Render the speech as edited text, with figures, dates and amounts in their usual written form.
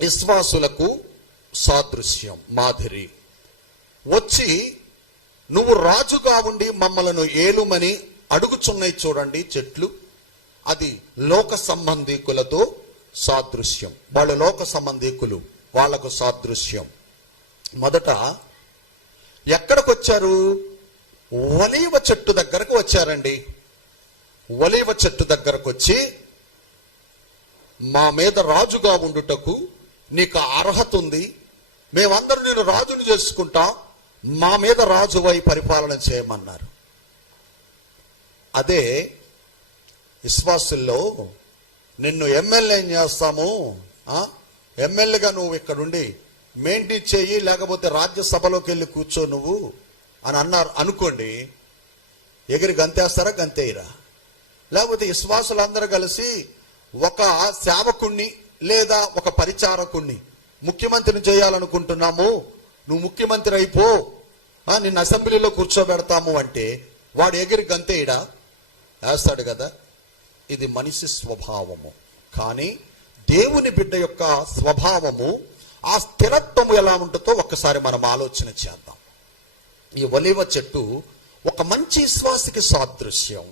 విశ్వాసులకు సాదృశ్యం, మాదిరి. వచ్చి నువ్వు రాజుగా ఉండి మమ్మలను ఏలుమని అడుగుచున్నాయి చూడండి చెట్లు, అది లోక సంబంధీకులతో సాదృశ్యం. వాళ్ళు లోక సంబంధీకులు, వాళ్లకు సాదృశ్యం. మొదట ఎక్కడికి వచ్చారు? ఒలీవ చెట్టు దగ్గరకు వచ్చారండి. ఒలీవ చెట్టు దగ్గరకు వచ్చి, మా మీద రాజుగా ఉండుటకు నీకు అర్హత ఉంది, మేమందరం నేను రాజుని చేసుకుంటాం, మా మీద రాజువై పరిపాలన చేయమన్నారు. అదే విశ్వాసుల్లో నిన్ను ఎమ్మెల్యే చేస్తాము, ఎమ్మెల్యేగా నువ్వు ఇక్కడుండి మెయింటైన్ చేయి, లేకపోతే రాజ్యసభలోకి వెళ్ళి కూర్చో నువ్వు అని అన్నారు అనుకోండి, ఎగిరి గంతేస్తారా? గంతేయరా? లేకపోతే విశ్వాసులందరూ కలిసి ఒక సేవకుణ్ణి లేదా ఒక పరిచారకుణ్ణి ముఖ్యమంత్రిని చేయాలనుకుంటున్నాము, నువ్వు ముఖ్యమంత్రి అయిపో, నిన్ను అసెంబ్లీలో కూర్చోబెడతాము అంటే వాడు ఎగిరి గంతేయడా? వేస్తాడు కదా. ఇది మనిషి స్వభావము. కానీ దేవుని బిడ్డ యొక్క స్వభావము, ఆ స్థిరత్వము ఎలా ఉంటుందో ఒక్కసారి మనం ఆలోచన చేద్దాం. ఈ ఒలీవ చెట్టు ఒక మంచి విశ్వాసికి సాదృశ్యం.